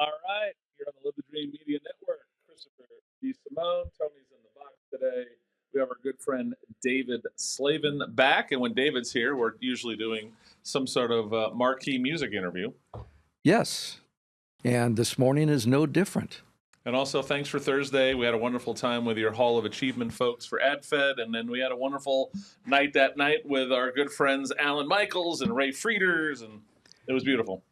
All right, here on the Live the Dream Media Network, Christopher DeSimone, Tony's in the box today. We have our good friend David Slavin back, and when David's here, we're usually doing some sort of marquee music interview. Yes, and this morning is no different. And also, thanks for Thursday. We had a wonderful time with your Hall of Achievement folks for AdFed, and then we had a wonderful night that night with our good friends Alan Michaels and Ray Frieders, and it was beautiful.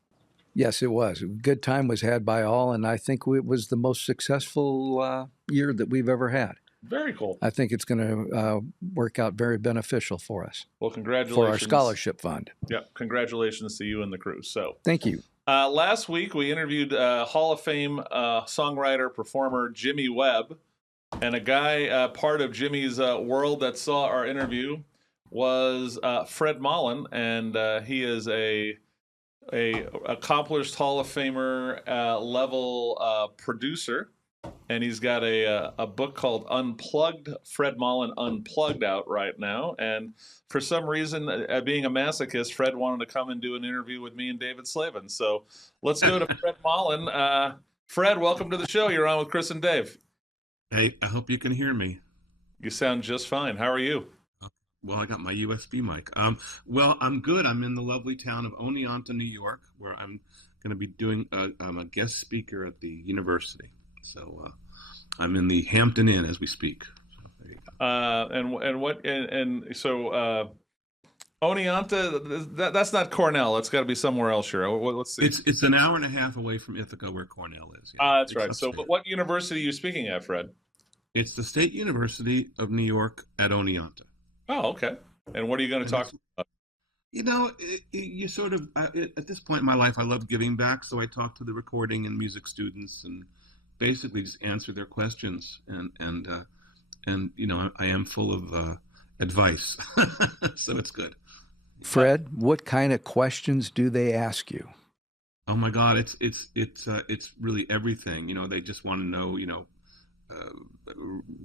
Yes, it was. A good time was had by all, and I think it was the most successful year that we've ever had. Very cool. I think it's going to work out very beneficial for us. Well, congratulations. For our scholarship fund. Yep, congratulations to you and the crew. Thank you. Last week, we interviewed Hall of Fame songwriter, performer Jimmy Webb. And a guy, part of Jimmy's world that saw our interview was Fred Mollin. And he is a accomplished Hall of Famer level producer. And he's got a book called Unplugged, Fred Mollin Unplugged, out right now. And for some reason, being a masochist, Fred wanted to come and do an interview with me and David Slavin. So let's go to Fred Mollin. Fred, welcome to the show. You're on with Chris and Dave. Hey, I hope you can hear me. You sound just fine. How are you? Well, I got my USB mic. Well, I'm good. I'm in the lovely town of Oneonta, New York, where I'm going to be doing I'm a guest speaker at the university. So I'm in the Hampton Inn as we speak. So there you go. So Oneonta, that's not Cornell. It's got to be somewhere else here. Let's see. It's an hour and a half away from Ithaca, where Cornell is. Yeah. That's right. So what university are you speaking at, Fred? It's the State University of New York at Oneonta. Oh, okay. And what are you going to talk about? You know, you sort of, at this point in my life, I love giving back. So I talk to the recording and music students and basically just answer their questions. And you know, I am full of advice. So it's good. Fred, what kind of questions do they ask you? Oh my God, it's really everything. You know, they just want to know, you know,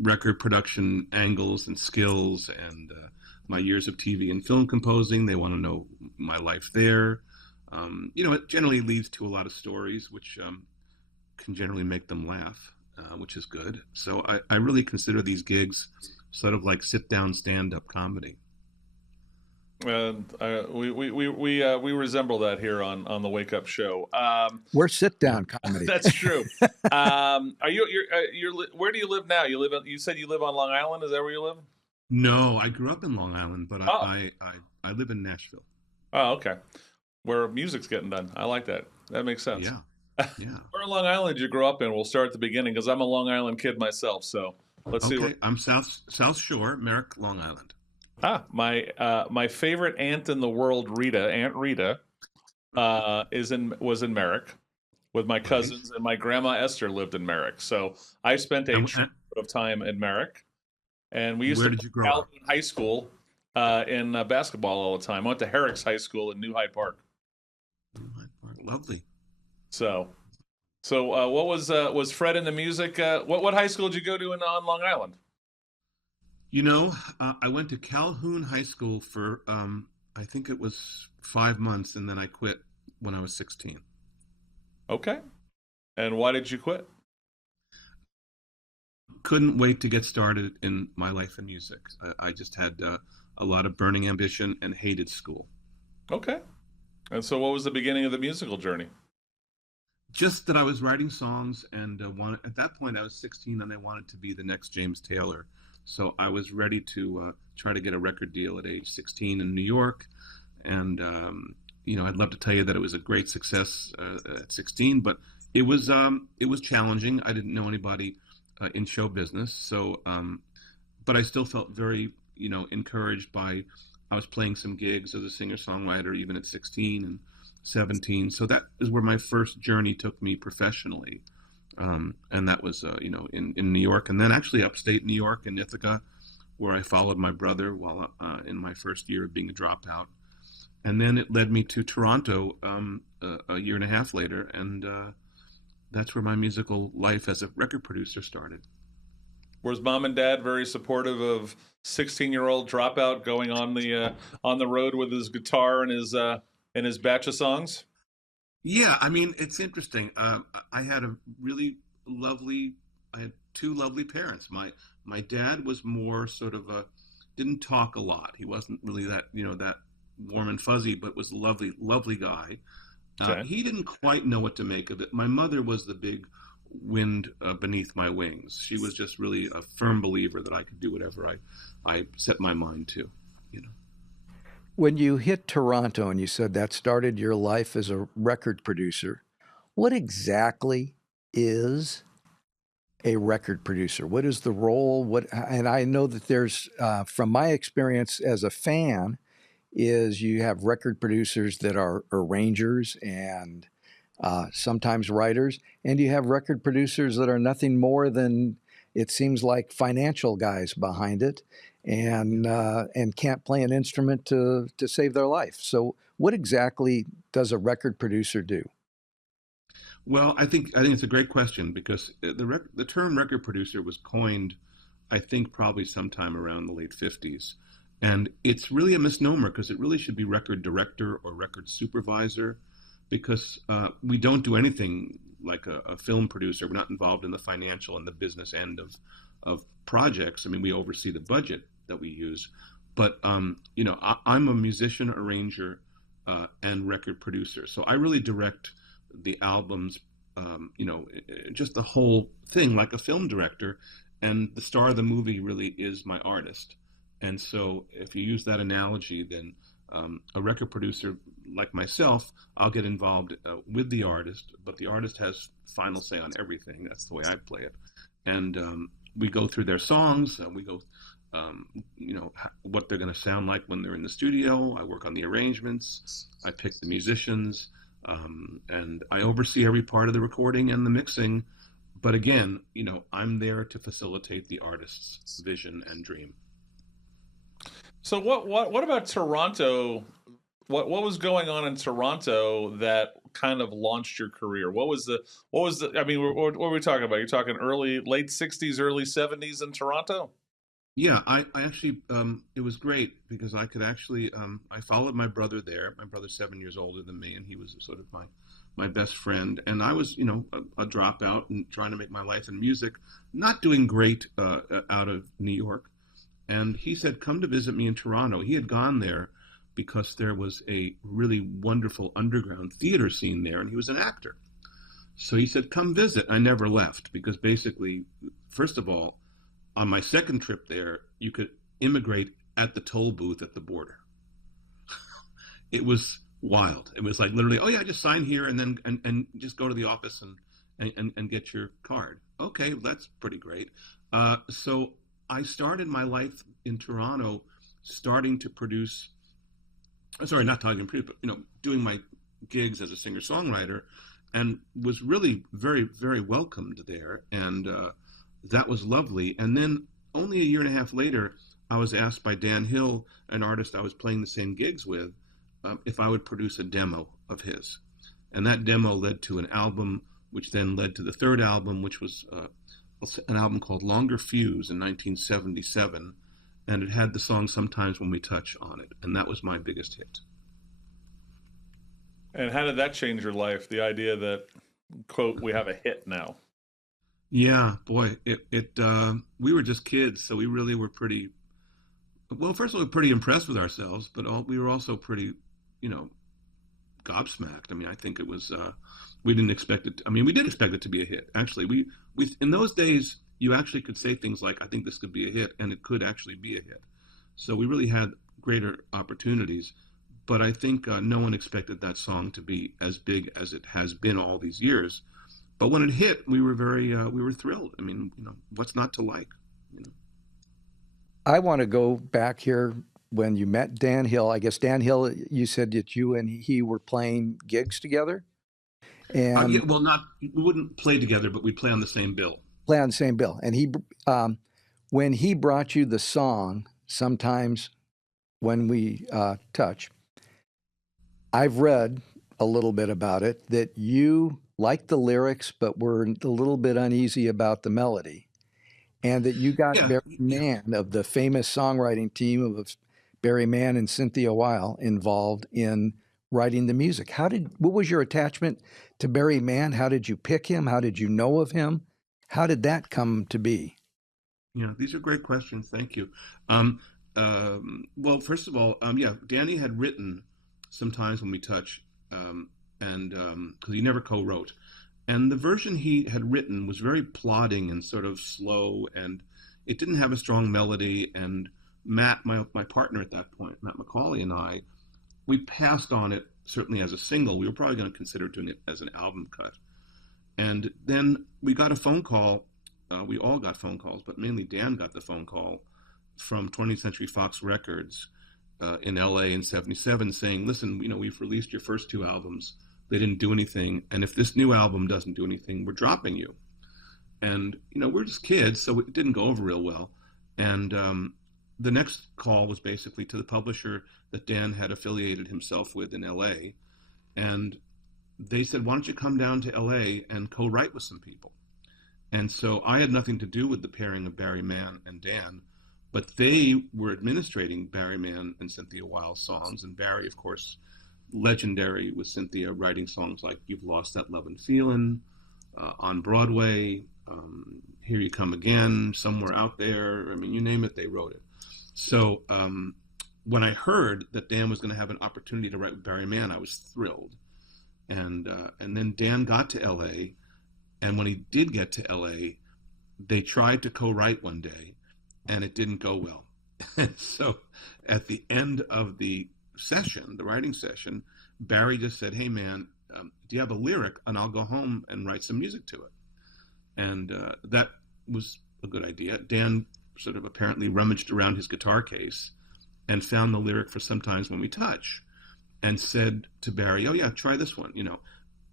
record production angles and skills, and my years of TV and film composing. They want to know my life there. You know, it generally leads to a lot of stories, which can generally make them laugh, which is good. So I really consider these gigs sort of like sit-down stand-up comedy. We resemble that here on the Wake Up Show. We're sit-down comedy. That's true. Are you? Where do you live now? You said you live on Long Island. Is that where you live? No, I grew up in Long Island, but I live in Nashville. Oh, okay. Where music's getting done. I like that. That makes sense. Yeah. Where in Long Island did you grow up in? We'll start at the beginning because I'm a Long Island kid myself. So let's see. Okay, I'm South Shore, Merrick, Long Island. My favorite aunt in the world, Aunt Rita, was in Merrick with my cousins, and my grandma Esther lived in Merrick. So I spent a tremendous of time in Merrick, and we used to go to Calhoun High School in basketball all the time. I went to Herrick's High School in New Hyde Park. New Hyde Park, lovely. So what was Fred in the music? What high school did you go to on Long Island? You know, I went to Calhoun High School for, I think it was 5 months, and then I quit when I was 16. Okay. And why did you quit? Couldn't wait to get started in my life in music. I just had a lot of burning ambition and hated school. Okay. And so what was the beginning of the musical journey? Just that I was writing songs, and at that point I was 16, and I wanted to be the next James Taylor. So I was ready to try to get a record deal at age 16 in New York. And, you know, I'd love to tell you that it was a great success at 16, but it was challenging. I didn't know anybody in show business. So, but I still felt very, you know, encouraged by, I was playing some gigs as a singer-songwriter even at 16 and 17. So that is where my first journey took me professionally. And that was, you know, in New York, and then actually upstate New York in Ithaca, where I followed my brother while in my first year of being a dropout. And then it led me to Toronto a year and a half later, and that's where my musical life as a record producer started. Was mom and dad very supportive of 16-year-old dropout going on the road with his guitar and his batch of songs? Yeah, I mean, it's interesting. I had a really lovely, I had two lovely parents. My dad was more sort of a, didn't talk a lot. He wasn't really that, that warm and fuzzy, but was a lovely, lovely guy. Okay. He didn't quite know what to make of it. My mother was the big wind beneath my wings. She was just really a firm believer that I could do whatever I set my mind to, you know. When you hit Toronto and you said that started your life as a record producer, what exactly is a record producer? What is the role? And I know that there's, from my experience as a fan, is you have record producers that are arrangers and sometimes writers, and you have record producers that are nothing more than, it seems like, financial guys behind it, and can't play an instrument to save their life. So, what exactly does a record producer do? Well, I think it's a great question because the term record producer was coined, I think, probably sometime around the late 50s. And it's really a misnomer because it really should be record director or record supervisor because we don't do anything like a film producer. We're not involved in the financial and the business end of projects. I mean, we oversee the budget that we use. But, I'm a musician, arranger, and record producer. So I really direct the albums, just the whole thing like a film director. And the star of the movie really is my artist. And so if you use that analogy, then a record producer like myself, I'll get involved with the artist, but the artist has final say on everything. That's the way I play it. And we go through their songs. We go, what they're going to sound like when they're in the studio. I work on the arrangements. I pick the musicians. And I oversee every part of the recording and the mixing. But again, I'm there to facilitate the artist's vision and dream. So what about Toronto? What was going on in Toronto that kind of launched your career? What was the I mean, what are we talking about? You're talking late 60s, early 70s in Toronto? Yeah, I actually, it was great because I could actually, I followed my brother there. My brother's 7 years older than me, and he was sort of my best friend. And I was, a dropout and trying to make my life in music, not doing great out of New York. And he said, come to visit me in Toronto. He had gone there because there was a really wonderful underground theater scene there, and he was an actor. So he said, come visit. I never left because basically, first of all, on my second trip there, you could immigrate at the toll booth at the border. It was wild. It was like literally, oh yeah, just sign here and then and just go to the office and get your card. Okay, that's pretty great. So I started my life in Toronto, starting to produce. Sorry, not talking to produce, but doing my gigs as a singer-songwriter, and was really very, very welcomed there. And that was lovely. And then only a year and a half later, I was asked by Dan Hill, an artist I was playing the same gigs with, if I would produce a demo of his. And that demo led to an album, which then led to the third album, which was an album called Longer Fuse in 1977. And it had the song Sometimes When We Touch on it. And that was my biggest hit. And how did that change your life? The idea that, quote, we have a hit now. Yeah, boy, we were just kids, so we really were pretty, well, first of all, pretty impressed with ourselves, but we were also pretty, gobsmacked. I mean, I think it was, we didn't expect it. I mean, we did expect it to be a hit. Actually, we in those days, you actually could say things like, I think this could be a hit, and it could actually be a hit. So we really had greater opportunities, but I think no one expected that song to be as big as it has been all these years. But when it hit, we were we were thrilled. I mean, what's not to like? I want to go back here when you met Dan Hill. I guess Dan Hill, you said that you and he were playing gigs together, and Yeah, well, we wouldn't play together, but we'd play on the same bill. play on the same bill. And when he brought you the song, Sometimes When We Touch, I've read a little bit about it that you liked the lyrics, but were a little bit uneasy about the melody, and that you got Yeah, Barry Mann of the famous songwriting team of Barry Mann and Cynthia Weil involved in writing the music. What was your attachment to Barry Mann? How did you pick him? How did you know of him? How did that come to be? Yeah, these are great questions. Thank you. Well, first of all, yeah, Danny had written Sometimes When We Touch, and because he never co-wrote. And the version he had written was very plodding and sort of slow, and it didn't have a strong melody. And Matt, my partner at that point, Matt McCauley, and I, we passed on it certainly as a single. We were probably going to consider doing it as an album cut. And then we got a phone call. We all got phone calls, but mainly Dan got the phone call from 20th Century Fox Records in LA in '77 saying, listen, we've released your first two albums. They didn't do anything. And if this new album doesn't do anything, we're dropping you. And, we're just kids, so it didn't go over real well. And the next call was basically to the publisher that Dan had affiliated himself with in LA. And they said, why don't you come down to LA and co-write with some people? And so I had nothing to do with the pairing of Barry Mann and Dan, but they were administrating Barry Mann and Cynthia Weil's songs. And Barry, of course, legendary with Cynthia writing songs like You've Lost That Lovin' Feelin', On Broadway, Here You Come Again, Somewhere Out There. I mean, you name it, they wrote it. So when I heard that Dan was going to have an opportunity to write with Barry Mann, I was thrilled. And then Dan got to LA, and when he did get to LA, they tried to co-write one day, and it didn't go well. And so at the end of the session, the writing session, Barry just said, hey man, do you have a lyric? And I'll go home and write some music to it. And that was a good idea. Dan sort of apparently rummaged around his guitar case and found the lyric for Sometimes When We Touch and said to Barry, oh yeah, try this one.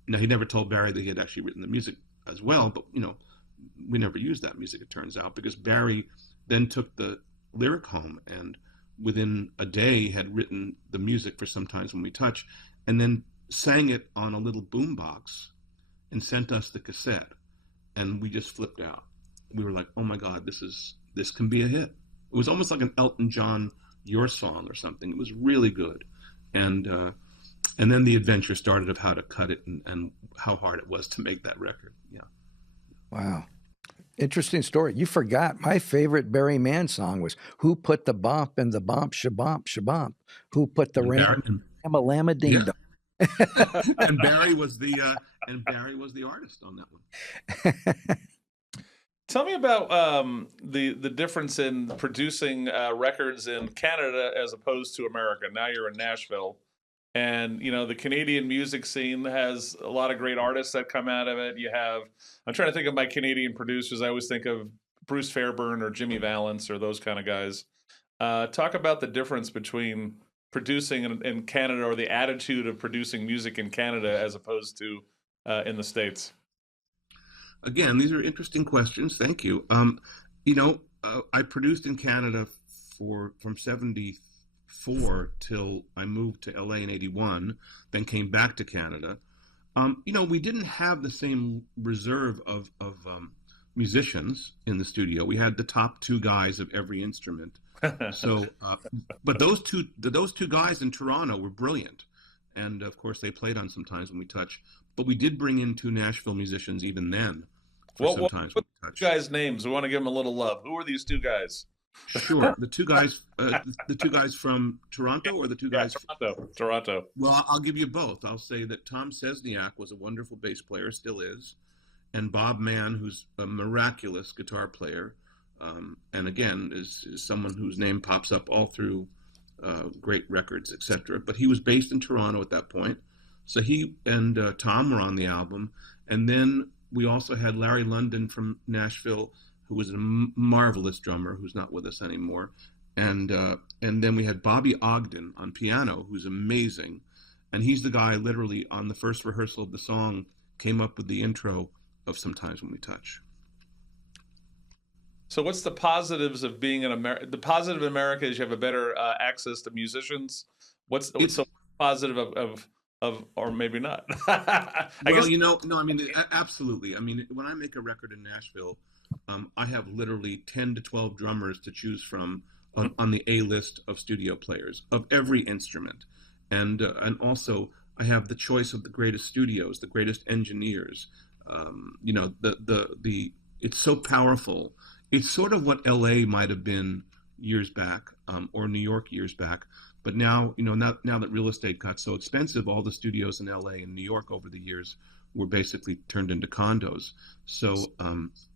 Now he never told Barry that he had actually written the music as well, but we never used that music, it turns out, because Barry then took the lyric home and within a day had written the music for Sometimes When We Touch, and then sang it on a little boombox and sent us the cassette. And we just flipped out. We were like, oh my God, this can be a hit. It was almost like an Elton John Your Song or something. It was really good. And then the adventure started of how to cut it and how hard it was to make that record. Yeah. Wow. Interesting story. You forgot my favorite Barry Mann song was Who Put the Bump in the Bump, Shabomp, Shabomp? Who Put the Ram, Lama Ding Dong? And Barry was the artist on that one. Tell me about the difference in producing records in Canada as opposed to America. Now you're in Nashville, and the Canadian music scene has a lot of great artists that come out of it. I'm trying to think of my Canadian producers. I always think of Bruce Fairbairn or Jimmy Valance or those kind of guys. Talk about the difference between producing in Canada, or the attitude of producing music in Canada as opposed to in the States. Again, these are interesting questions. Thank you. I produced in Canada from '74 till I moved to LA in '81, then came back to Canada. We didn't have the same reserve of musicians in the studio. We had the top two guys of every instrument. So, but those two guys in Toronto were brilliant, and of course they played on Sometimes When We Touch. But we did bring in two Nashville musicians even then. Sometimes When We Touch. Guys' names. We want to give them a little love. Who are these two guys? Sure, the two guys from Toronto, or the two guys. Toronto. Well, I'll give you both. I'll say that Tom Sesniak was a wonderful bass player, still is, and Bob Mann, who's a miraculous guitar player. And again, is someone whose name pops up all through great records, etc. But he was based in Toronto at that point. So he and Tom were on the album. And then we also had Larry London from Nashville, who was a marvelous drummer, who's not with us anymore. And then we had Bobby Ogden on piano, who's amazing. And he's the guy literally on the first rehearsal of the song came up with the intro of Sometimes When We Touch. So what's the positives of being in America? The positive in America is you have a better access to musicians. What's so positive of or maybe not? Absolutely. I mean, when I make a record in Nashville, I have literally 10 to 12 drummers to choose from on the A list of studio players of every instrument. and also I have the choice of the greatest studios, the greatest engineers. You know, the it's so powerful. It's sort of what L.A. might have been years back, or New York years back. But now, you know, now that real estate got so expensive, all the studios in L.A. and New York over the years were basically turned into condos. So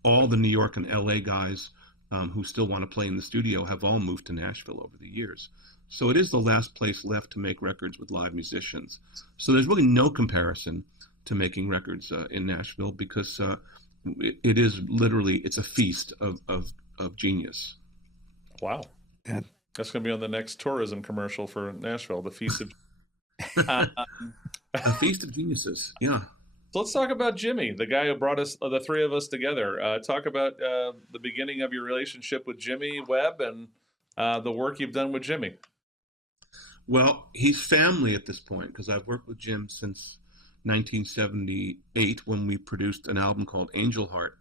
all the New York and L.A. guys who still want to play in the studio have all moved to Nashville over the years. So it is the last place left to make records with live musicians. So there's really no comparison to making records in Nashville, because it is literally, it's a feast of genius. Wow. And That's going to be on the next tourism commercial for Nashville, the Feast of... A feast of geniuses, yeah. So let's talk about Jimmy, the guy who brought us, the three of us together. Talk about the beginning of your relationship with Jimmy Webb and the work you've done with Jimmy. Well, he's family at this point, because I've worked with Jim since 1978 when we produced an album called Angel Heart.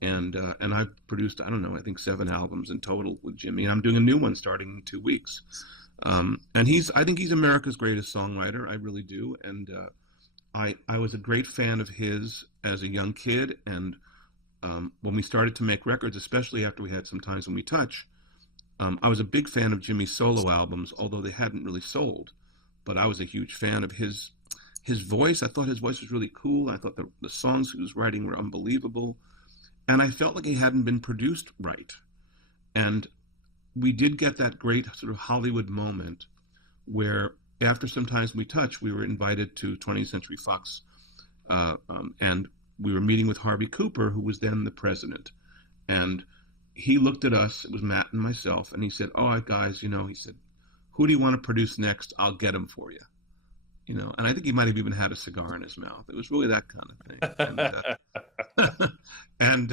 And I've produced, I don't know, I think 7 albums in total with Jimmy. And I'm doing a new one starting in 2 weeks. And I think he's America's greatest songwriter. I really do. And I was a great fan of his as a young kid. And when we started to make records, especially after we had some Times When We Touch, I was a big fan of Jimmy's solo albums, although they hadn't really sold. But I was a huge fan of his voice. I thought his voice was really cool. I thought the songs he was writing were unbelievable. And I felt like he hadn't been produced right. And we did get that great sort of Hollywood moment where after Sometimes We Touch, we were invited to 20th Century Fox, and we were meeting with Harvey Cooper, who was then the president. And he looked at us, it was Matt and myself, and he said, "Oh, guys, you know," he said, "who do you want to produce next? I'll get him for you." You know, and I think he might have even had a cigar in his mouth. It was really that kind of thing. And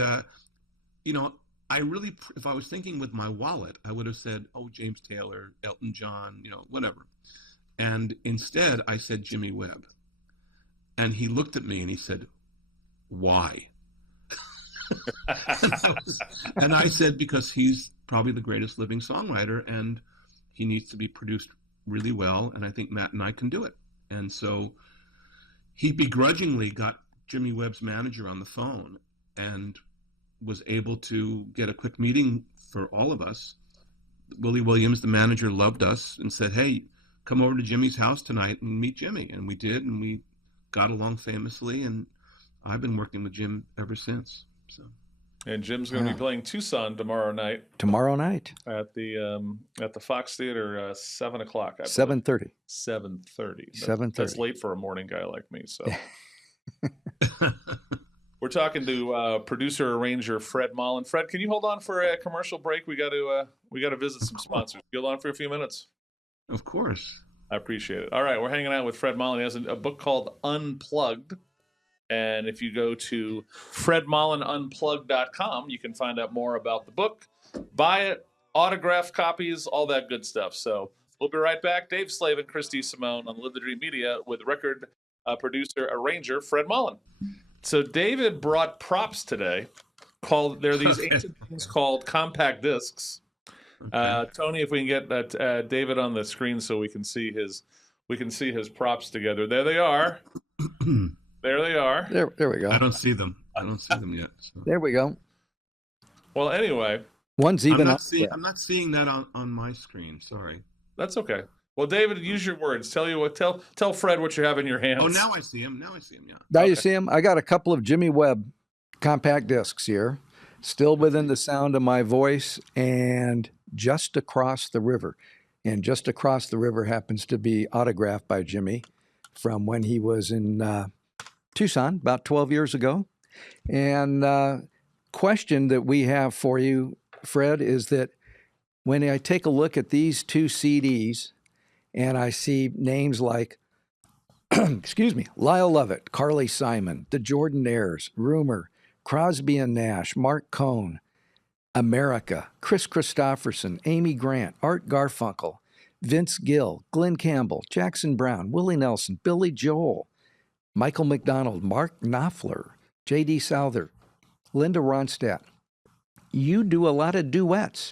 you know, I really, if I was thinking with my wallet, I would have said, "Oh, James Taylor, Elton John, you know, whatever." And instead, I said Jimmy Webb. And he looked at me and he said, "Why?" and I said, because he's probably the greatest living songwriter, and he needs to be produced really well, and I think Matt and I can do it. And so he begrudgingly got Jimmy Webb's manager on the phone and was able to get a quick meeting for all of us. Willie Williams, the manager, loved us and said, "Hey, come over to Jimmy's house tonight and meet Jimmy." And we did, and we got along famously, and I've been working with Jim ever since. So. And Jim's going to be playing Tucson tomorrow night. Tomorrow night At the Fox Theater, 7 o'clock. 7:30. 7:30. 7:30. That's late for a morning guy like me. So we're talking to producer arranger Fred Mollin. Fred, can you hold on for a commercial break? We got to visit some sponsors. You hold on for a few minutes. Of course. I appreciate it. All right, we're hanging out with Fred Mollin. He has a book called Unplugged. And if you go to fredmollinunplugged.com, you can find out more about the book, buy it, autograph copies, all that good stuff. So we'll be right back. Dave Slavin, Chris DeSimone on Live the Dream Media with record producer, arranger Fred Mollin. So David brought props today. There are these ancient things called compact discs. Okay. Tony, if we can get David on the screen so we can see his props together. There they are. There they are. There we go. I don't see them yet. So. There we go. Well, anyway. One's even I'm not seeing that on my screen. Sorry. That's okay. Well, David, use your words. Tell Fred what you have in your hands. Oh, now I see him. Yeah. Now you see him? I got a couple of Jimmy Webb compact discs here, still within the sound of my voice, and Just Across the River. And Just Across the River happens to be autographed by Jimmy from when he was in Tucson about 12 years ago. And question that we have for you, Fred, is that when I take a look at these 2 CDs and I see names like, excuse me, Lyle Lovett, Carly Simon, the Jordanaires, Rumor, Crosby and Nash, Mark Cohn, America, Chris Christopherson, Amy Grant, Art Garfunkel, Vince Gill, Glenn Campbell, Jackson Brown, Willie Nelson, Billy Joel, Michael McDonald, Mark Knopfler, J.D. Souther, Linda Ronstadt. You do a lot of duets.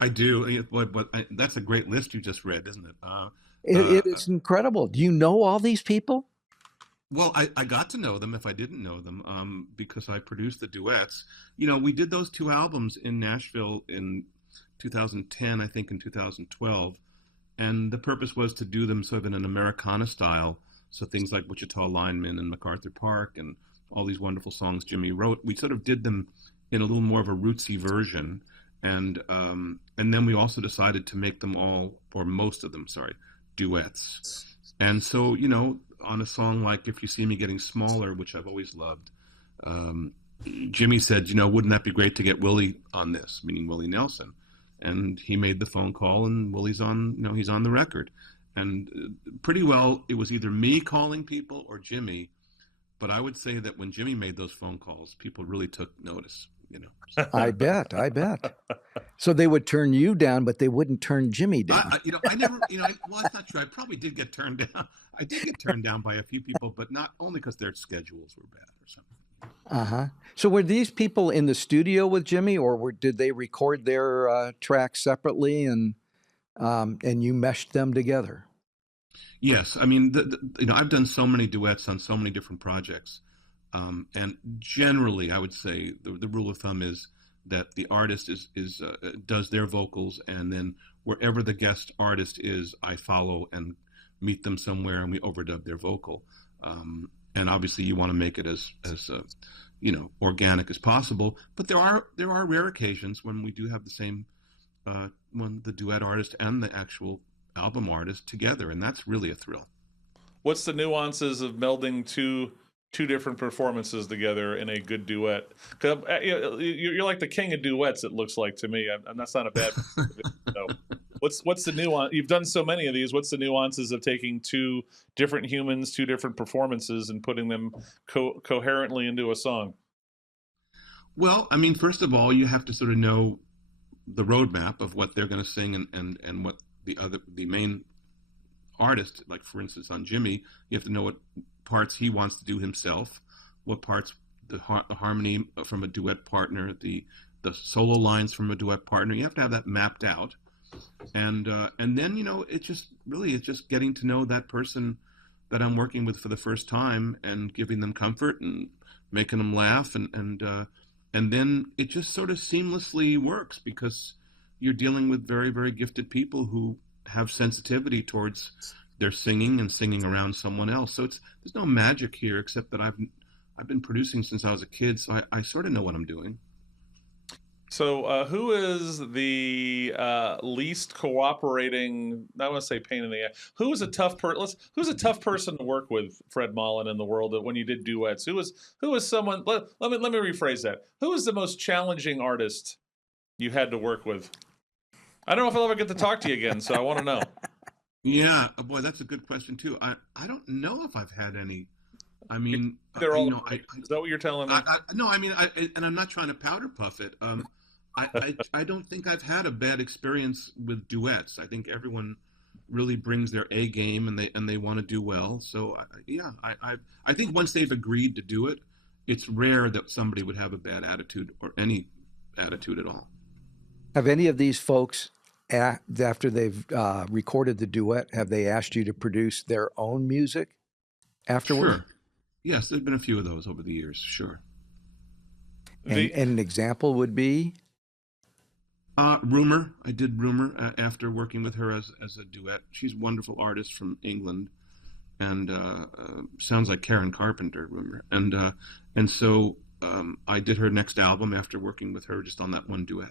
I do. Boy, but that's a great list you just read, isn't it? Uh, It is incredible. Do you know all these people? well, I got to know them if I didn't know them, because I produced the duets. You know, we did those two albums in Nashville in 2010, I think in 2012. And the purpose was to do them sort of in an Americana style. So things like Wichita Lineman and MacArthur Park and all these wonderful songs Jimmy wrote, we sort of did them in a little more of a rootsy version. And then we also decided to make them all, or most of them, sorry, duets. And so, you know, on a song like If You See Me Getting Smaller, which I've always loved, um, Jimmy said, you know, wouldn't that be great to get Willie on this, meaning Willie Nelson? And he made the phone call, and Willie's on, you know, he's on the record. And pretty well, it was either me calling people or Jimmy. But I would say that when Jimmy made those phone calls, people really took notice, you know. I bet. I bet. So they would turn you down, but they wouldn't turn Jimmy down. I never, well, that's not true. I probably did get turned down. I did get turned down by a few people, but not only because their schedules were bad or something. Uh-huh. So were these people in the studio with Jimmy, or did they record their tracks separately and you meshed them together? Yes, I mean, you know, I've done so many duets on so many different projects, and generally, I would say the rule of thumb is that the artist does their vocals, and then wherever the guest artist is, I follow and meet them somewhere, and we overdub their vocal. And obviously, you want to make it as you know, organic as possible. But there are rare occasions when we do have the same when the duet artist and the actual album artist together, and that's really a thrill. What's the nuances of melding two different performances together in a good duet? Because you're like the king of duets, it looks like to me, and that's not a bad. So, what's the nuance? You've done so many of these. What's the nuances of taking two different humans, two different performances, and putting them coherently into a song? Well, I mean, first of all, you have to sort of know the roadmap of what they're going to sing and what the main artist, like for instance on Jimmy, you have to know what parts he wants to do himself, what parts the harmony from a duet partner, the solo lines from a duet partner. You have to have that mapped out, and then, you know, it's just getting to know that person that I'm working with for the first time and giving them comfort and making them laugh, and then it just sort of seamlessly works because you're dealing with very, very gifted people who have sensitivity towards their singing and singing around someone else. So there's no magic here, except that I've been producing since I was a kid, so I sort of know what I'm doing. So who is the least cooperating? I want to say pain in the ass. Who's a tough person to work with, Fred Mollin, in the world that when you did duets? Who was someone? Let me rephrase that. Who was the most challenging artist you had to work with? I don't know if I'll ever get to talk to you again, so I want to know. Yeah, boy, that's a good question too. I don't know if I've had any. I mean, they're all. You know, is that what you're telling me? No, I mean, and I'm not trying to powder puff it. I don't think I've had a bad experience with duets. I think everyone really brings their A game, and they want to do well. So yeah, I think once they've agreed to do it, it's rare that somebody would have a bad attitude or any attitude at all. Have any of these folks, after they've recorded the duet, have they asked you to produce their own music afterward? Sure. Yes, there's been a few of those over the years. Sure. And an example would be? Rumor. I did Rumor after working with her as a duet. She's a wonderful artist from England, and sounds like Karen Carpenter. Rumor, and so I did her next album after working with her just on that one duet.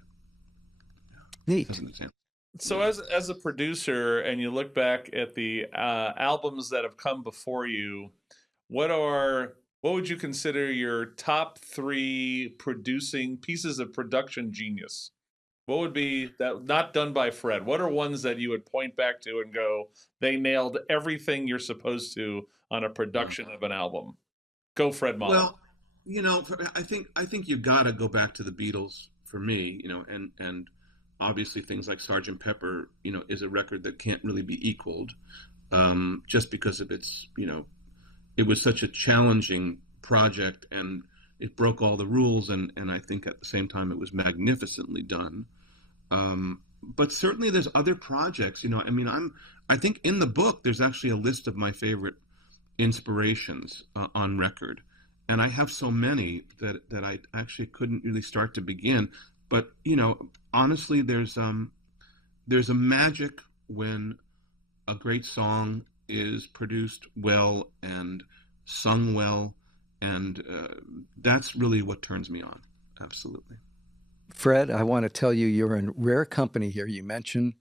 Neat. As an example. So as a producer, and you look back at the albums that have come before you, what would you consider your top 3 producing pieces of production genius? What would be that not done by Fred? What are ones that you would point back to and go, they nailed everything you're supposed to on a production of an album? Go, Fred Mollin. Well, you know, I think you've got to go back to the Beatles for me, you know, and obviously things like Sgt. Pepper, you know, is a record that can't really be equaled, just because of its, you know, it was such a challenging project and it broke all the rules, and I think at the same time it was magnificently done. but certainly there's other projects. I mean, I think in the book there's actually a list of my favorite inspirations on record, and I have so many that I actually couldn't really start to begin. But honestly, there's a magic when a great song is produced well and sung well, and that's really what turns me on. Absolutely. Fred, I want to tell you, you're in rare company here. You mentioned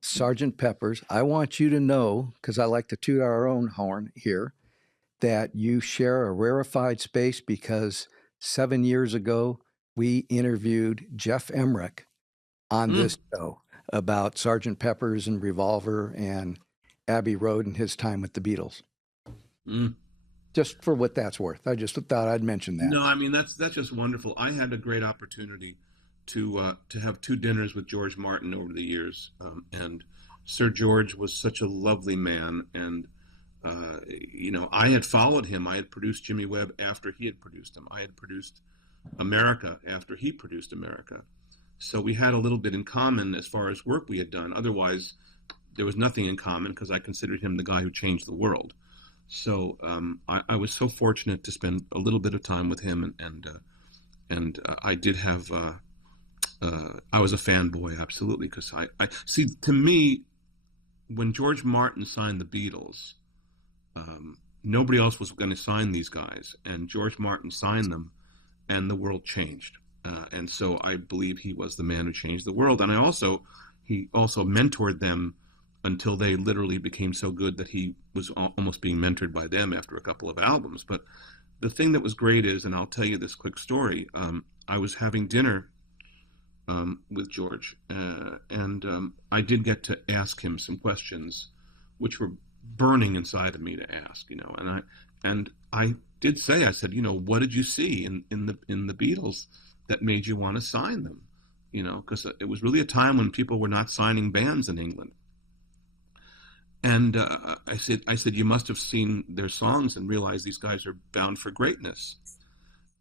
Sergeant Pepper's. I want you to know, because I like to toot our own horn here, that you share a rarefied space, because 7 years ago, we interviewed Jeff Emmerich on this show about Sergeant Pepper's and Revolver and Abbey Road and his time with the Beatles. Just for what that's worth. I just thought I'd mention that. No, I mean, that's just wonderful. I had a great opportunity to have 2 dinners with George Martin over the years, and Sir George was such a lovely man, and I had followed him. I had produced Jimmy Webb after he had produced him. I had produced America after he produced America. So we had a little bit in common as far as work we had done. Otherwise, there was nothing in common, because I considered him the guy who changed the world. So I was so fortunate to spend a little bit of time with him, and I did have I was a fanboy, absolutely, because I see, to me, when George Martin signed the Beatles, nobody else was going to sign these guys, and George Martin signed them, and the world changed. And so I believe he was the man who changed the world. And he also mentored them until they literally became so good that he was almost being mentored by them after a couple of albums. But the thing that was great is, and I'll tell you this quick story, I was having dinner with George, and I did get to ask him some questions which were burning inside of me to ask, and I did say, I said, what did you see in the Beatles that made you want to sign them? Because it was really a time when people were not signing bands in England. And I said, you must have seen their songs and realized these guys are bound for greatness.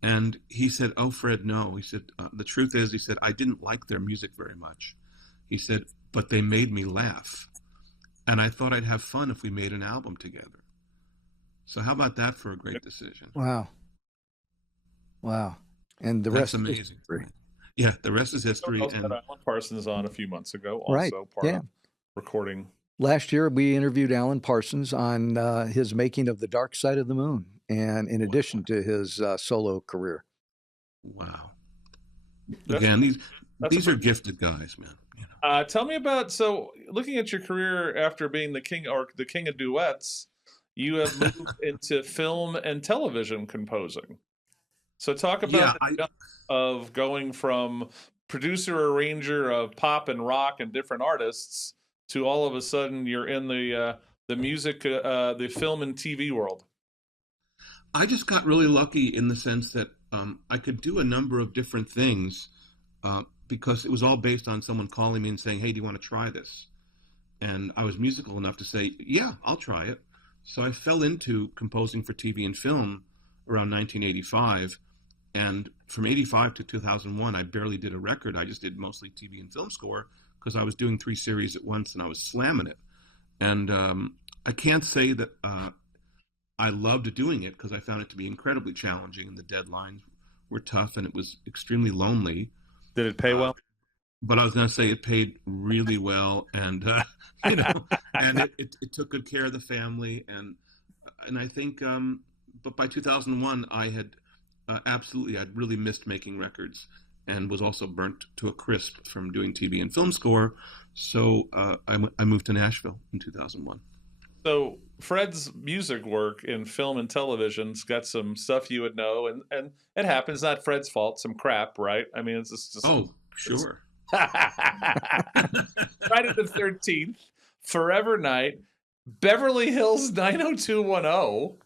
And he said, oh, Fred, no. He said, the truth is, he said, I didn't like their music very much. He said, but they made me laugh. And I thought I'd have fun if we made an album together. So how about that for a great decision? Wow. And the rest That's amazing. Is history. Yeah, the rest is history. And Alan Parsons on a few months ago, also Right. part of recording. Last year, we interviewed Alan Parsons on his making of The Dark Side of the Moon, and in addition to his solo career. Wow. Again, these are gifted guys, man. Tell me about, so looking at your career after being the king of duets, you have moved into film and television composing. So talk about the jump of going from producer arranger of pop and rock and different artists to all of a sudden you're in the music, the film and TV world. I just got really lucky in the sense that I could do a number of different things because it was all based on someone calling me and saying, hey, do you want to try this? And I was musical enough to say, yeah, I'll try it. So I fell into composing for TV and film around 1985. And from 85 to 2001, I barely did a record. I just did mostly TV and film score because I was doing 3 series at once and I was slamming it. And I can't say that I loved doing it because I found it to be incredibly challenging and the deadlines were tough and it was extremely lonely. Did it pay well? But I was going to say it paid really well, and and it took good care of the family, and I think, but by 2001, I had I'd really missed making records, and was also burnt to a crisp from doing TV and film score. So I moved to Nashville in 2001. So Fred's music work in film and television's got some stuff you would know, and it happens. Not Fred's fault. Some crap, right? I mean, it's just sure. Friday the 13th, Forever Night, Beverly Hills 90210,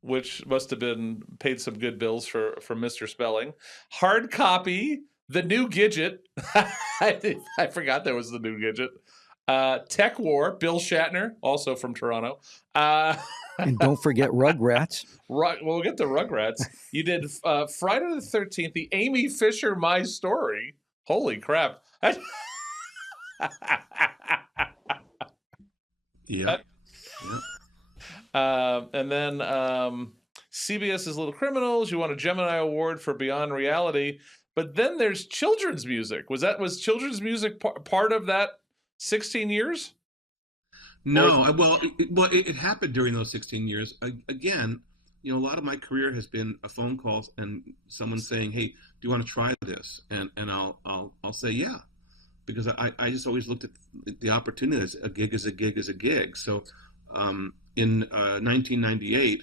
which must have been paid some good bills from Mr. Spelling. Hard Copy, The New Gidget. I forgot there was The New Gidget. Tech War, Bill Shatner, also from Toronto. And don't forget Rugrats. We'll get to Rugrats. You did Friday the 13th, the Amy Fisher My Story. Holy crap. Yeah. And then CBS's Little Criminals. You won a Gemini Award for Beyond Reality. But then there's children's music. Was children's music part of that 16 years? No, it happened during those 16 years. Again, a lot of my career has been a phone call and someone saying, "Hey, do you want to try this?" And I'll say yeah, because I just always looked at the opportunity as a gig is a gig is a gig. So in 1998,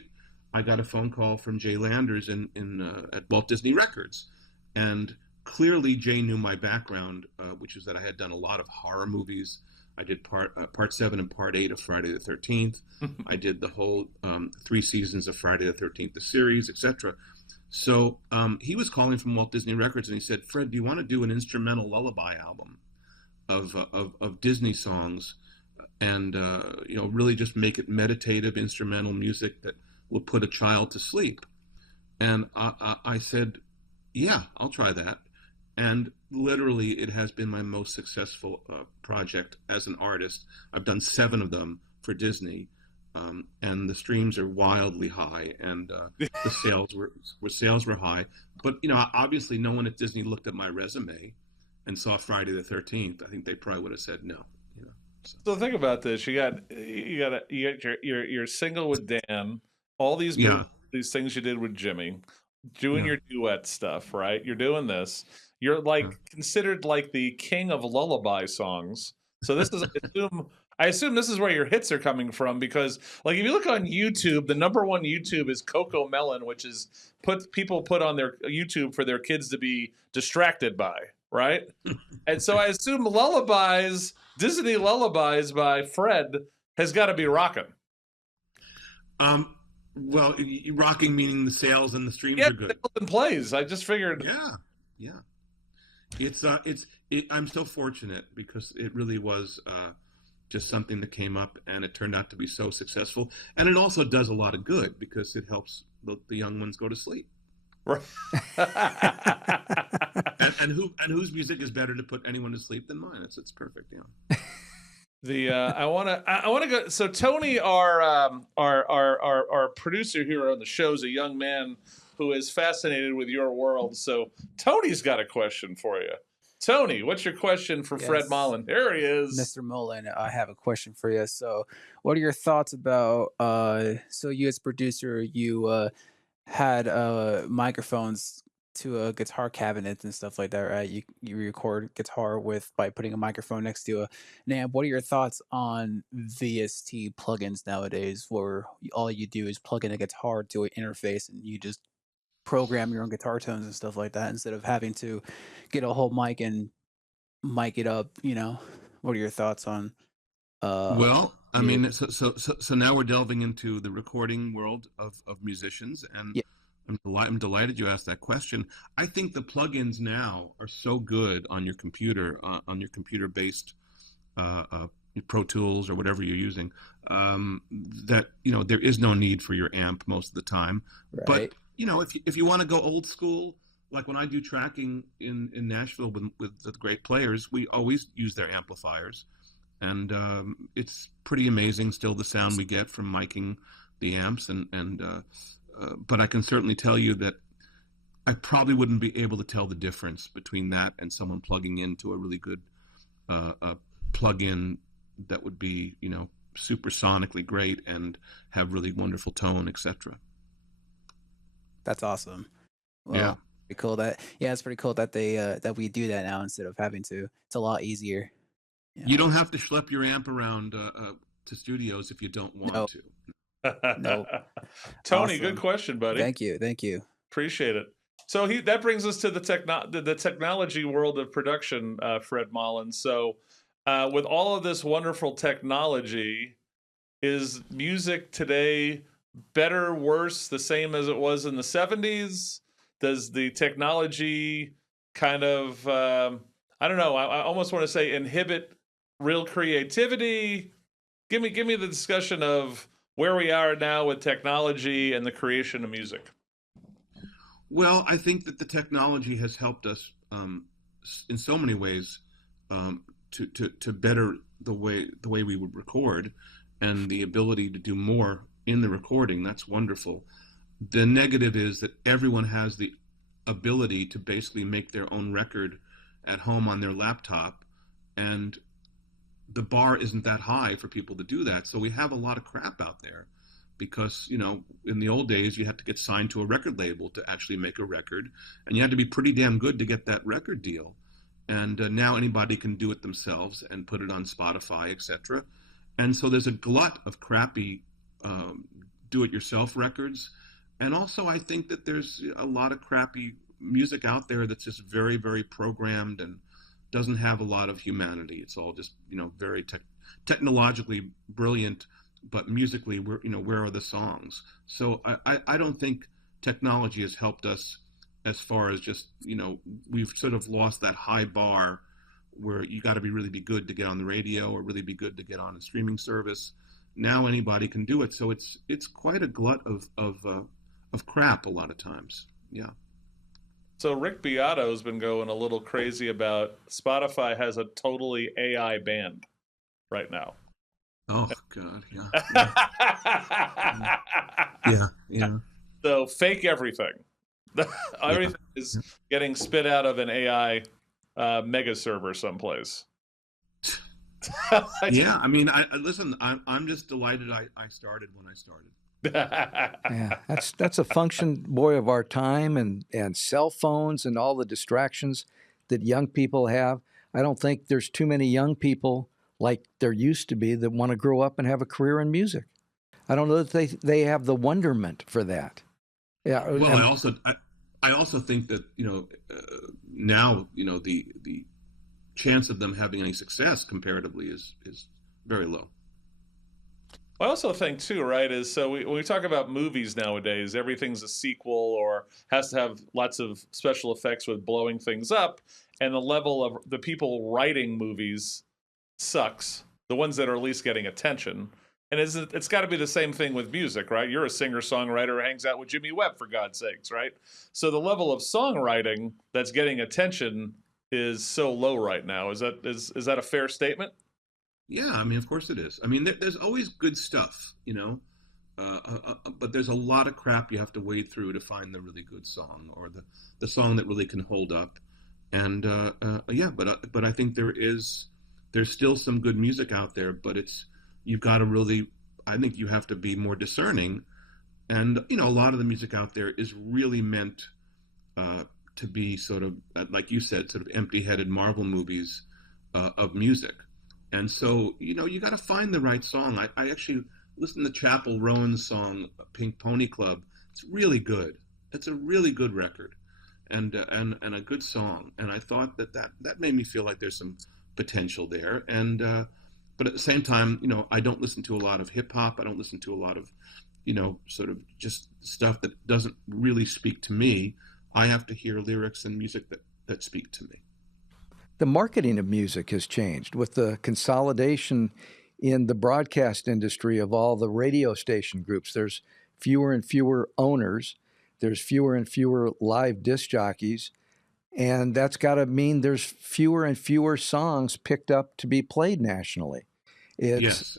I got a phone call from Jay Landers at Walt Disney Records, and clearly Jay knew my background, which is that I had done a lot of horror movies. I did part 7 and part 8 of Friday the 13th. I did the whole 3 seasons of Friday the 13th, the series, etc. So he was calling from Walt Disney Records, and he said, "Fred, do you want to do an instrumental lullaby album of Disney songs, and really just make it meditative instrumental music that will put a child to sleep?" And I said, "Yeah, I'll try that." And literally, it has been my most successful project as an artist. I've done 7 of them for Disney, and the streams are wildly high, and the sales were high. But obviously, no one at Disney looked at my resume and saw Friday the 13th. I think they probably would have said no. So think about this: you got your single with Dan, all these these things you did with Jimmy, doing your duet stuff, right? You're doing this. You're considered like the king of lullaby songs. So this is, I assume this is where your hits are coming from, because like if you look on YouTube, the #1 YouTube is Coco Melon, which is people put on their YouTube for their kids to be distracted by, right? And so I assume lullabies, Disney lullabies by Fred has got to be rocking. Well, rocking meaning the sales and the streams are good. Sales and plays. I just figured. Yeah. I'm so fortunate because it really was just something that came up and it turned out to be so successful. And it also does a lot of good because it helps the young ones go to sleep. Right. and whose music is better to put anyone to sleep than mine? It's perfect. Yeah. I want to go. So Tony, our producer here on the show, is a young man who is fascinated with your world. So Tony's got a question for you. Tony, what's your question for Fred Mollin? There he is. Mr. Mollin, I have a question for you. So what are your thoughts about, so you as producer, you had microphones to guitar cabinets and stuff like that, right? You record guitar by putting a microphone next to an amp. What are your thoughts on VST plugins nowadays, where all you do is plug in a guitar to an interface and you just program your own guitar tones and stuff like that instead of having to get a whole mic and mic it up? What are your thoughts on? Well, I mean, so now we're delving into the recording world of musicians, and yeah. I'm delighted you asked that question. I think the plugins now are so good on your computer-based Pro Tools or whatever you're using, that there is no need for your amp most of the time. Right. But if you want to go old school, like when I do tracking in Nashville with the great players, we always use their amplifiers, and it's pretty amazing still the sound we get from miking the amps, but I can certainly tell you that I probably wouldn't be able to tell the difference between that and someone plugging into a really good plug-in that would be super sonically great and have really wonderful tone, etc. That's awesome. Well, yeah, pretty cool it's pretty cool that they that we do that now instead of having to. It's a lot easier. You don't have to schlep your amp around to studios if you don't want to. No. Tony, Awesome. Good question, buddy. Thank you. Appreciate it. So that brings us to the technology world of production, Fred Mollin. So with all of this wonderful technology, is music today better, worse, the same as it was in the 70s? Does the technology kind of, I don't know, I almost want to say inhibit real creativity? Give me the discussion of where we are now with technology and the creation of music. Well, I think that the technology has helped us in so many ways to better the way we would record, and the ability to do more in the recording. That's wonderful. The negative is that everyone has the ability to basically make their own record at home on their laptop, and the bar isn't that high for people to do that. So we have a lot of crap out there, because, you know, in the old days you had to get signed to a record label to actually make a record, and you had to be pretty damn good to get that record deal. And now anybody can do it themselves and put it on Spotify, etc. And so there's a glut of crappy do-it-yourself records. And also I think that there's a lot of crappy music out there that's just very, very programmed and doesn't have a lot of humanity. It's all just, you know, very technologically brilliant, but musically, where are the songs? So I don't think technology has helped us as far as just, you know, we've sort of lost that high bar where you got to really be good to get on the radio or really be good to get on a streaming service. Now anybody can do it. So it's quite a glut of crap a lot of times. Yeah. So Rick Beato's been going a little crazy about Spotify has a totally AI band right now. Oh God, yeah. Yeah. So fake everything. Everything is getting spit out of an AI mega server someplace. Yeah, I mean, listen. I'm just delighted I started when I started. Yeah, that's a function, boy, of our time, and cell phones and all the distractions that young people have. I don't think there's too many young people like there used to be that want to grow up and have a career in music. I don't know that they have the wonderment for that. Yeah. Well, I also think that, you know, now, you know, the chance of them having any success comparatively is very low. I also think too, right, is so when we talk about movies nowadays, everything's a sequel or has to have lots of special effects with blowing things up, and the level of the people writing movies sucks. The ones that are at least getting attention. And it's got to be the same thing with music, right? You're a singer-songwriter who hangs out with Jimmy Webb, for God's sakes, right? So the level of songwriting that's getting attention is so low right now. Is that a fair statement? Yeah, I mean, of course it is. I mean, there's always good stuff, you know, but there's a lot of crap you have to wade through to find the really good song or the song that really can hold up. And yeah, but I think there's still some good music out there, but you've got to really, I think you have to be more discerning. And, you know, a lot of the music out there is really meant to be sort of, like you said, sort of empty-headed Marvel movies of music. And so, you know, you got to find the right song. I actually listened to Chappell Rowan's song, Pink Pony Club. It's really good. It's a really good record and a good song. And I thought that made me feel like there's some potential there. And but at the same time, you know, I don't listen to a lot of hip hop. I don't listen to a lot of, you know, sort of just stuff that doesn't really speak to me. I have to hear lyrics and music that speak to me. The marketing of music has changed with the consolidation in the broadcast industry of all the radio station groups. There's fewer and fewer owners. There's fewer and fewer live disc jockeys. And that's got to mean there's fewer and fewer songs picked up to be played nationally. It's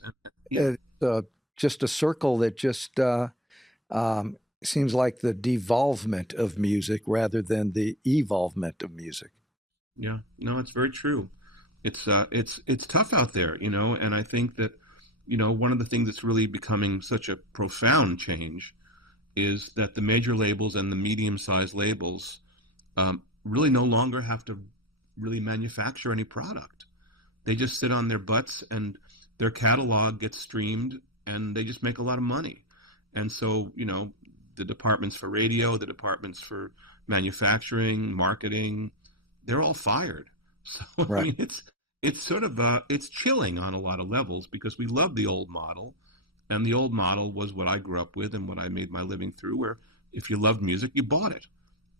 just a circle that just seems like the devolvement of music rather than the evolvement of music. Yeah, no, it's very true. It's tough out there, you know, and I think that, you know, one of the things that's really becoming such a profound change is that the major labels and the medium-sized labels really no longer have to really manufacture any product. They just sit on their butts and their catalog gets streamed and they just make a lot of money. And so, you know, the departments for radio, the departments for manufacturing, marketing, they're all fired. So right. I mean, it's sort of it's chilling on a lot of levels because we love the old model, and the old model was what I grew up with and what I made my living through. Where if you loved music, you bought it,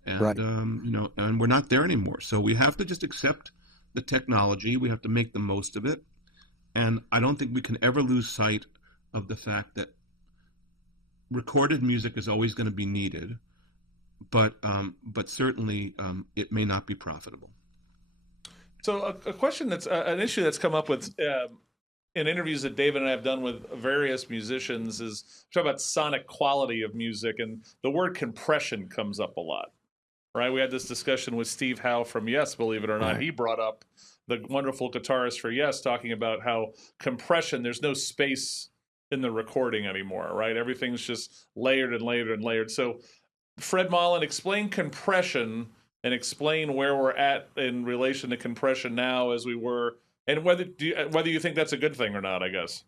and right. You know, and we're not there anymore. So we have to just accept the technology. We have to make the most of it, and I don't think we can ever lose sight of the fact that recorded music is always going to be needed. But certainly it may not be profitable. So a question that's an issue that's come up with in interviews that David and I have done with various musicians is talk about sonic quality of music, and the word compression comes up a lot. Right? We had this discussion with Steve Howe from Yes, believe it or not. Right. He brought up the wonderful guitarist for Yes, talking about how compression, there's no space in the recording anymore, right? Everything's just layered and layered and layered. So, Fred Mollin, explain compression and explain where we're at in relation to compression now as we were, and whether you think that's a good thing or not, I guess.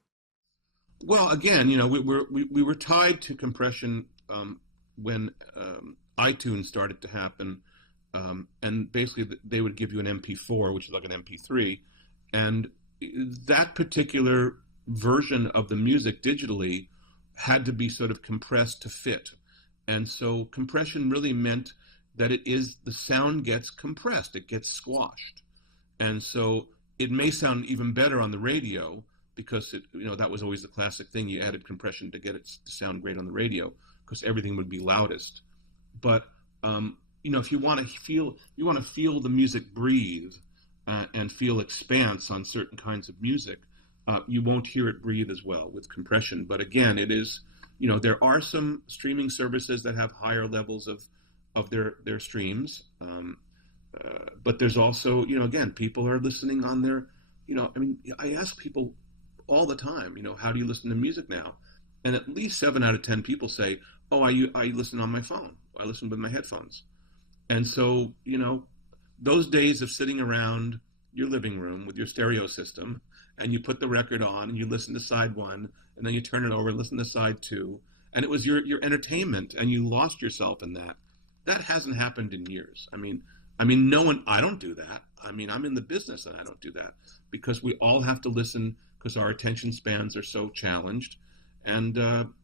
Well, again, we were tied to compression when iTunes started to happen, and basically they would give you an MP4, which is like an MP3, and that particular version of the music digitally had to be sort of compressed to fit. And so compression really meant that the sound gets compressed, it gets squashed. And so it may sound even better on the radio because that was always the classic thing. You added compression to get it to sound great on the radio because everything would be loudest. But if you want to feel the music breathe and feel expanse on certain kinds of music, you won't hear it breathe as well with compression. But again, it is, there are some streaming services that have higher levels of their streams, but there's also, again, people are listening on their, I ask people all the time, how do you listen to music now? And at least 7 out of 10 people say, oh, I listen on my phone. I listen with my headphones. And so, those days of sitting around your living room with your stereo system and you put the record on and you listen to side one and then you turn it over and listen to side two, and it was your entertainment and you lost yourself in that. That hasn't happened in years. I mean, I don't do that. I'm in the business and I don't do that because we all have to listen because our attention spans are so challenged. And,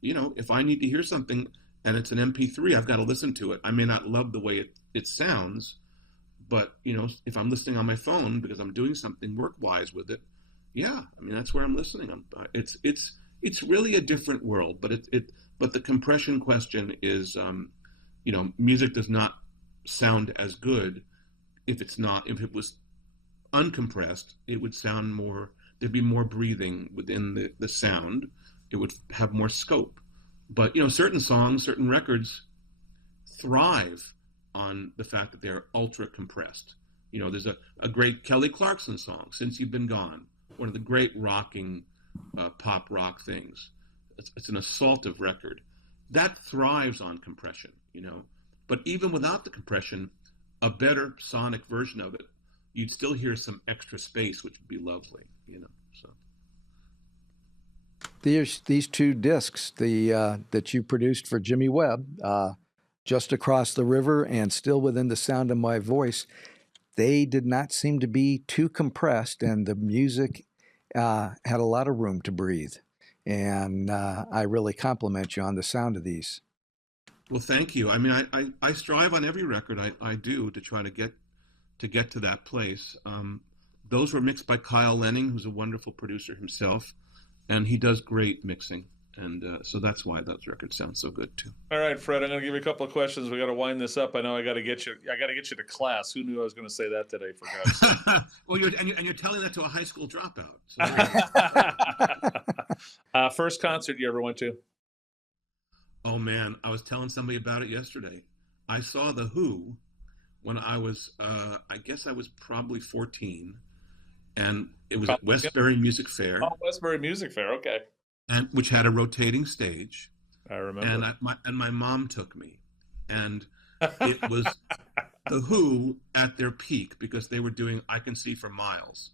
if I need to hear something and it's an MP3, I've got to listen to it. I may not love the way it sounds, but, if I'm listening on my phone because I'm doing something work-wise with it, yeah, that's where I'm listening. It's really a different world, but the compression question is, music does not sound as good if it was uncompressed, it would sound more, there'd be more breathing within the sound. It would have more scope. But, certain songs, certain records thrive on the fact that they're ultra compressed. There's a great Kelly Clarkson song, Since You've Been Gone, one of the great rocking pop rock things. It's an assaultive record. That thrives on compression, But even without the compression, a better sonic version of it, you'd still hear some extra space, which would be lovely, so. These two discs, that you produced for Jimmy Webb, Just Across the River and Still Within the Sound of My Voice, they did not seem to be too compressed, and the music had a lot of room to breathe. And I really compliment you on the sound of these. Well, thank you. I strive on every record I do to try to get to that place. Those were mixed by Kyle Lenning, who's a wonderful producer himself, and he does great mixing. And so that's why those records sound so good too. All right, Fred, I'm going to give you a couple of questions. We got to wind this up. I know I got to get you to class. Who knew I was going to say that today, for God's sake? Well, you're telling that to a high school dropout. So first concert you ever went to? Oh man, I was telling somebody about it yesterday. I saw The Who when I was, I guess I was probably 14, and it was at Westbury Music Fair. Oh, Westbury Music Fair, okay. And which had a rotating stage. I remember. And my mom took me, and it was The Who at their peak because they were doing I Can See for Miles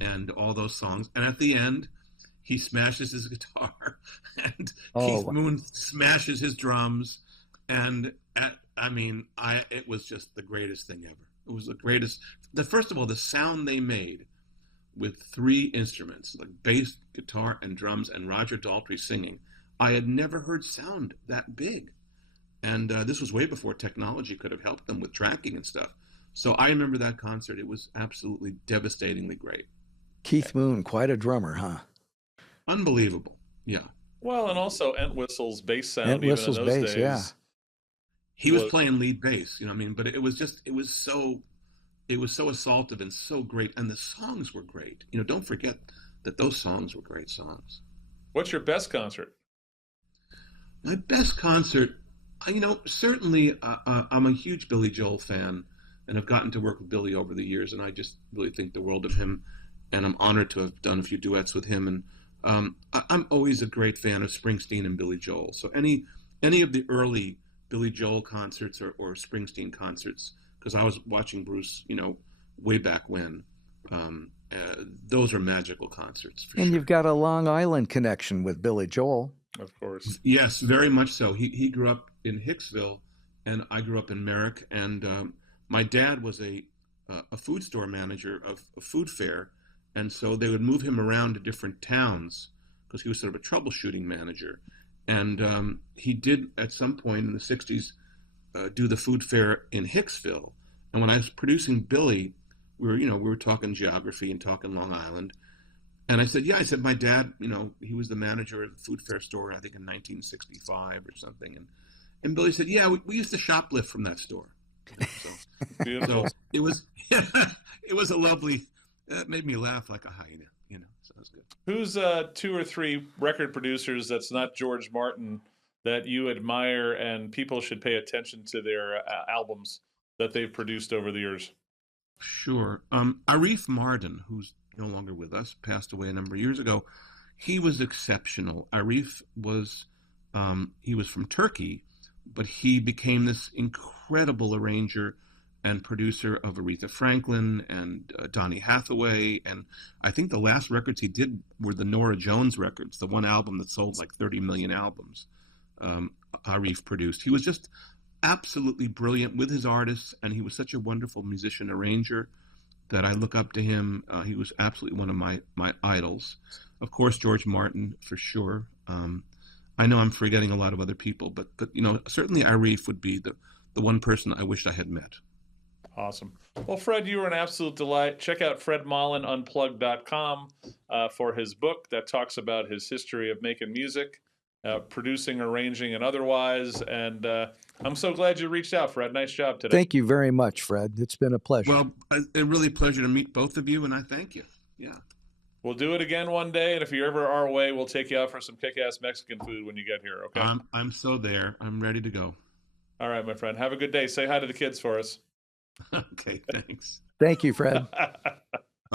and all those songs. And at the end, he smashes his guitar, and Keith Moon smashes his drums, and it was just the greatest thing ever. It was the greatest. First of all, the sound they made with 3 instruments, like bass, guitar, and drums, and Roger Daltrey singing. I had never heard sound that big. And this was way before technology could have helped them with tracking and stuff. So I remember that concert. It was absolutely devastatingly great. Keith Moon, quite a drummer, huh? Unbelievable. Yeah. Well, and also Entwistle's bass sound. Entwistle's even in those bass, days, yeah. He was playing lead bass, but it was so it was so assaultive and so great, and the songs were great. You know, don't forget that those songs were great songs. What's your best concert? My best concert, you know, certainly I'm a huge Billy Joel fan, and I've gotten to work with Billy over the years, and I just really think the world of him, and I'm honored to have done a few duets with him. And I'm always a great fan of Springsteen and Billy Joel. So any of the early Billy Joel concerts or Springsteen concerts, because I was watching Bruce, you know, way back when. Those are magical concerts. And sure. You've got a Long Island connection with Billy Joel. Of course. Yes, very much so. He grew up in Hicksville, and I grew up in Merrick. And my dad was a food store manager of a food fair, and so they would move him around to different towns because he was sort of a troubleshooting manager. And he did at some point in the '60s do the food fair in Hicksville. And when I was producing Billy, we were talking geography and talking Long Island. And I said, my dad, you know, he was the manager of the food fair store, I think in 1965 or something. And Billy said, yeah, we used to shoplift from that store. You know, so it was a lovely, it made me laugh like a hyena, you know, so it was good. Who's 2 or 3 record producers that's not George Martin that you admire and people should pay attention to their albums that they've produced over the years? Sure. Arif Mardin, who's no longer with us, passed away a number of years ago. He was exceptional. Arif was, he was from Turkey, but he became this incredible arranger and producer of Aretha Franklin and Donny Hathaway. And I think the last records he did were the Norah Jones records, the one album that sold like 30 million albums. Arif produced. He was just absolutely brilliant with his artists, and he was such a wonderful musician arranger that I look up to him. He was absolutely one of my idols. Of course, George Martin, for sure. I know I'm forgetting a lot of other people, but you know, certainly Arif would be the one person I wished I had met. Awesome. Well, Fred, you were an absolute delight. Check out FredMollinUnplugged.com for his book that talks about his history of making music, producing, arranging, and otherwise. And I'm so glad you reached out, Fred. Nice job today. Thank you very much, Fred. It's been a pleasure. Well, a really pleasure to meet both of you, and I thank you. Yeah. We'll do it again one day, and if you're ever our way, we'll take you out for some kick-ass Mexican food when you get here, okay? I'm so there. I'm ready to go. All right, my friend. Have a good day. Say hi to the kids for us. Okay, thanks. Thank you, Fred.